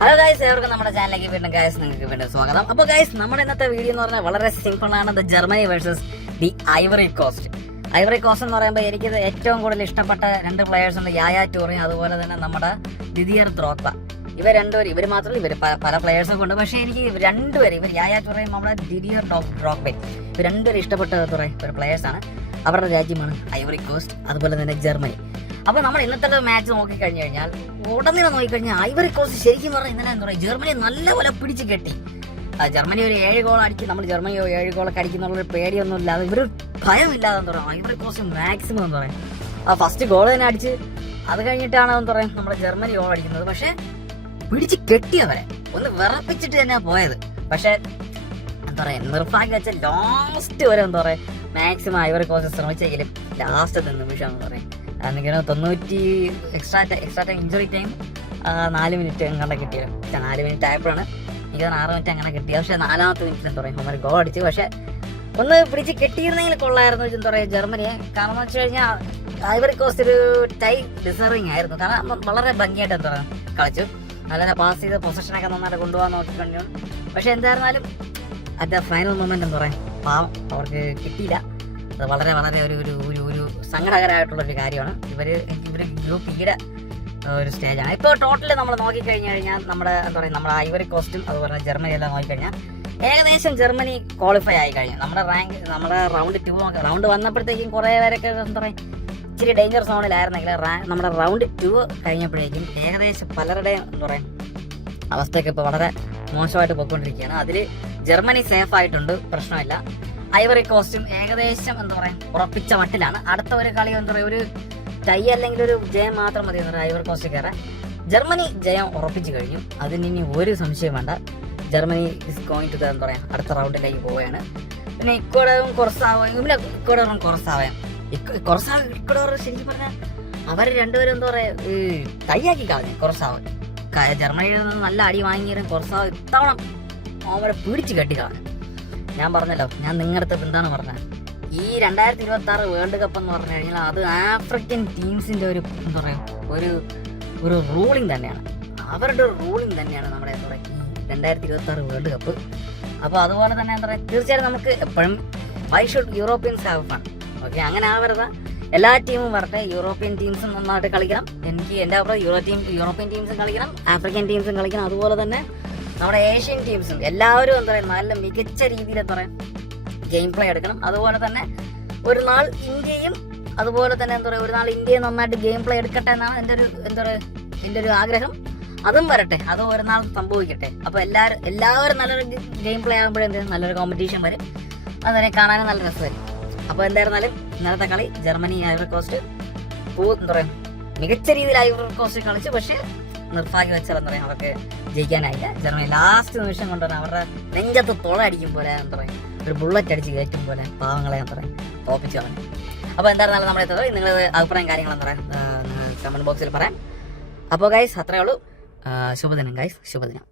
Hello guys, ഏവർക്കും നമ്മുടെ ചാനലിലേക്ക് വീണ്ടും നിങ്ങൾക്ക് സ്വാഗതം. അപ്പോൾ ഗൈസ്, നമ്മുടെ ഇന്നത്തെ വീഡിയോ എന്ന് പറഞ്ഞാൽ വളരെ സിമ്പിൾ ആണ്. Germany versus the Ivory Coast. Ivory Coast എന്ന് പറയുമ്പോൾ എനിക്കിത് ഏറ്റവും കൂടുതൽ ഇഷ്ടപ്പെട്ട രണ്ട് പ്ലെയേഴ്സ് ഉണ്ട്, യായ ടൂറിയും അതുപോലെ തന്നെ നമ്മുടെ ദിദിയർ ദ്രോഗ്ബ. ഇവർ രണ്ടുപേരും, ഇവർ മാത്രമല്ല, ഇവർ പല പ്ലെയേഴ്സൊക്കെ ഉണ്ട്. പക്ഷേ എനിക്ക് രണ്ടുപേരും, ഇവർ യായ ടൂറിയും നമ്മുടെ ദിദിയർ ദ്രോഗ്ബയും, ഇവർ രണ്ടുപേരും ഇഷ്ടപ്പെട്ട ഒരു പ്ലെയേഴ്സാണ്. അവരുടെ രാജ്യമാണ് ഐവറി കോസ്റ്റ്, അതുപോലെ തന്നെ ജർമ്മനി. അപ്പോൾ നമ്മൾ ഇന്നത്തെ മാച്ച് നോക്കിക്കഴിഞ്ഞു കഴിഞ്ഞാൽ ഉടനെ നോക്കിക്കഴിഞ്ഞാൽ ഐവറി കോസ്റ്റ് ശരിക്കും പറഞ്ഞാൽ ഇന്നലെ എന്താ പറയുക, ജർമ്മനി നല്ലപോലെ പിടിച്ച് കെട്ടി. ജർമ്മനി ഒരു 7 ഗോൾ അടിക്കും, നമ്മൾ ജർമ്മനി 7 ഗോളൊക്കെ അടിക്കുന്നുള്ളൊരു പേടിയൊന്നും ഇല്ലാതെ, ഇവർ ഭയമില്ലാതെ എന്താ പറയുക ഐവറി കോസ്റ്റ് മാക്സിമം എന്താ പറയുക ഫസ്റ്റ് ഗോൾ തന്നെ അടിച്ച് അത് കഴിഞ്ഞിട്ടാണ് എന്താ പറയുക നമ്മുടെ ജർമ്മനി ഗോൾ അടിക്കുന്നത്. പക്ഷെ പിടിച്ച് കെട്ടിയവരെ ഒന്ന് വിറപ്പിച്ചിട്ട് തന്നെയാണ് പോയത്. പക്ഷെ എന്താ പറയുക നിർഭാഗ്യം വെച്ചാൽ ലാസ്റ്റ് വരെ എന്താ പറയുക മാക്സിമം ഐവറി കോസ്റ്റ് ശ്രമിച്ചെങ്കിലും ലാസ്റ്റത്തെ നിമിഷം എന്താ പറയുക 90 extra time injury time 4 minute എങ്ങനെ കിട്ടിയത്. 4 മിനിറ്റ് ആയപ്പോഴാണ് എനിക്ക് 6 മിനിറ്റ് അങ്ങനെ കിട്ടിയത്. പക്ഷെ 4ാമത്തെ മിനിറ്റിൽ എന്താ പറയുക അവർ ഗോൾ അടിച്ചു. പക്ഷെ ഒന്ന് പിടിച്ച് കെട്ടിയിരുന്നെങ്കിൽ കൊള്ളായിരുന്നു എന്താ പറയുക ജർമ്മനിയെ. കാരണം എന്ന് വെച്ച് കഴിഞ്ഞാൽ ഐവറി കോസ്റ്റ് ഒരു ടൈ ഡിസർവിങ് ആയിരുന്നു. കാരണം വളരെ ഭംഗിയായിട്ട് എന്താ പറയുക കളിച്ചു, നല്ല പാസ് ചെയ്ത് പൊസിഷനൊക്കെ നന്നായിട്ട് കൊണ്ടുപോകാൻ നോക്കിക്കഴിഞ്ഞു. പക്ഷെ എന്തായിരുന്നാലും അറ്റ് ഫൈനൽ മൊമെന്റ് എന്താ പറയുക പാവം അവർക്ക് കിട്ടിയില്ല. അത് വളരെ വളരെ ഒരു ഒരു ഒരു ഒരു സങ്കടകരമായിട്ടുള്ളൊരു കാര്യമാണ്. ഇവർ ഗ്രൂപ്പ് ഇയുടെ ഒരു സ്റ്റേജാണ്. ഇപ്പോൾ ടോട്ടൽ നമ്മൾ നോക്കിക്കഴിഞ്ഞു കഴിഞ്ഞാൽ നമ്മുടെ എന്താ പറയുക നമ്മുടെ ഐവറി കോസ്റ്റും അതുപോലെ ജർമ്മനി എല്ലാം നോക്കിക്കഴിഞ്ഞാൽ ഏകദേശം ജർമ്മനി ക്വാളിഫൈ ആയി കഴിഞ്ഞു. നമ്മുടെ റൗണ്ട് വന്നപ്പോഴത്തേക്കും കുറേ പേരൊക്കെ എന്താ പറയുക ഇച്ചിരി ഡേഞ്ചർ സോണിലായിരുന്നെങ്കിൽ നമ്മുടെ റൗണ്ട് 2 കഴിഞ്ഞപ്പോഴേക്കും ഏകദേശം പലരുടെയും എന്താ പറയുക അവസ്ഥയൊക്കെ ഇപ്പോൾ വളരെ മോശമായിട്ട് പോയിക്കൊണ്ടിരിക്കുകയാണ്. അതിൽ ജർമ്മനി സേഫ് ആയിട്ടുണ്ട്, പ്രശ്നമില്ല. ഐവറി കോസ്റ്റും ഏകദേശം എന്താ പറയുക ഉറപ്പിച്ച മട്ടിലാണ്. അടുത്ത ഒരു കളി എന്താ പറയുക ഒരു ടൈ അല്ലെങ്കിൽ ഒരു ജയം മാത്രം മതി എന്താ പറയുക ഐവറി കോസ്റ്റ് കയറാൻ. ജർമ്മനി ജയം ഉറപ്പിച്ചു കഴിഞ്ഞു, അതിനി ഒരു സംശയം വേണ്ട. ജർമ്മനി ഇസ് ഗോയിങ് ടു എന്താ പറയുക അടുത്ത റൗണ്ടിലേക്ക് പോവുകയാണ്. പിന്നെ ഇക്വഡോറും ഇക്വഡോർ ശരിക്കും പറഞ്ഞാൽ അവർ രണ്ടുപേരും എന്താ പറയുക തയ്യാക്കി കളഞ്ഞു. കുറസാവ് ജർമ്മനിയിൽ നിന്ന് നല്ല അടി വാങ്ങിയാലും കുറസാവ് ഇത്തവണ അവരെ പിടിച്ച് കെട്ടി കളഞ്ഞു. ഞാൻ പറഞ്ഞല്ലോ, ഞാൻ നിങ്ങളുടെ അടുത്ത് എന്താണ് പറഞ്ഞത്, ഈ 2026 വേൾഡ് കപ്പ് എന്ന് പറഞ്ഞു കഴിഞ്ഞാൽ അത് ആഫ്രിക്കൻ ടീംസിന്റെ ഒരു എന്താ പറയുക ഒരു റൂളിംഗ് തന്നെയാണ്. അവരുടെ ഒരു റൂളിംഗ് തന്നെയാണ് നമ്മുടെ എന്താ പറയുക ഈ 2026 വേൾഡ് കപ്പ്. അപ്പോൾ അതുപോലെ തന്നെ എന്താ പറയുക തീർച്ചയായിട്ടും നമുക്ക് എപ്പോഴും why should Europeans have fun. Okay, അങ്ങനെ ആവരുത്. എല്ലാ ടീമും വരട്ടെ, യൂറോപ്യൻ ടീംസും നന്നായിട്ട് കളിക്കണം. എൻ്റെ അഭിപ്രായം യൂറോപ്യൻ ടീംസും കളിക്കണം, ആഫ്രിക്കൻ ടീംസും കളിക്കണം, അതുപോലെ തന്നെ നമ്മുടെ ഏഷ്യൻ ടീംസും എല്ലാവരും എന്താ പറയുക നല്ല മികച്ച രീതിയിൽ എന്താ പറയുക ഗെയിം പ്ലേ എടുക്കണം. അതുപോലെ തന്നെ ഒരു നാൾ ഇന്ത്യയും അതുപോലെ തന്നെ എന്താ പറയുക ഒരു നാൾ ഇന്ത്യയും നന്നായിട്ട് ഗെയിം പ്ലേ എടുക്കട്ടെ എന്നാണ് എൻ്റെ ഒരു ആഗ്രഹം. അതും വരട്ടെ, അത് ഒരു നാൾ സംഭവിക്കട്ടെ. അപ്പോൾ എല്ലാവരും നല്ലൊരു ഗെയിം പ്ലേ ആകുമ്പോഴെന്ത് നല്ലൊരു കോമ്പറ്റീഷൻ വരും, അതിനെ കാണാനും നല്ല രസം വരും. അപ്പോൾ എന്തായിരുന്നാലും ഇന്നലത്തെ കളി ജർമ്മനി ഐവറി കോസ്റ്റ് എന്താ പറയുക മികച്ച രീതിയിൽ ഐവറി കോസ്റ്റ് കളിച്ചു. പക്ഷേ നിർഭാഗ്യം വെച്ചാൽ എന്താ പറയുക അവർക്ക് ജയിക്കാനായില്ല. ജർമ്മനി ലാസ്റ്റ് നിമിഷം കൊണ്ടുവന്ന് അവരുടെ നെഞ്ചത്ത് തുള അടിക്കും പോലെ എന്താ പറയുക ഒരു ബുള്ളറ്റ് അടിച്ച് കയറ്റും പോലെ പാവങ്ങളെ എന്താ പറയുക തോപ്പിച്ചു കളഞ്ഞു. അപ്പോൾ എന്തായിരുന്നാലും നമ്മുടെ നിങ്ങളുടെ അഭിപ്രായം കാര്യങ്ങൾ എന്താ പറയുക കമന്റ് ബോക്സിൽ പറയാം. അപ്പോൾ ഗൈസ് അത്രയേ ഉള്ളൂ. ശുഭദിനം ഗൈസ്, ശുഭദിനം.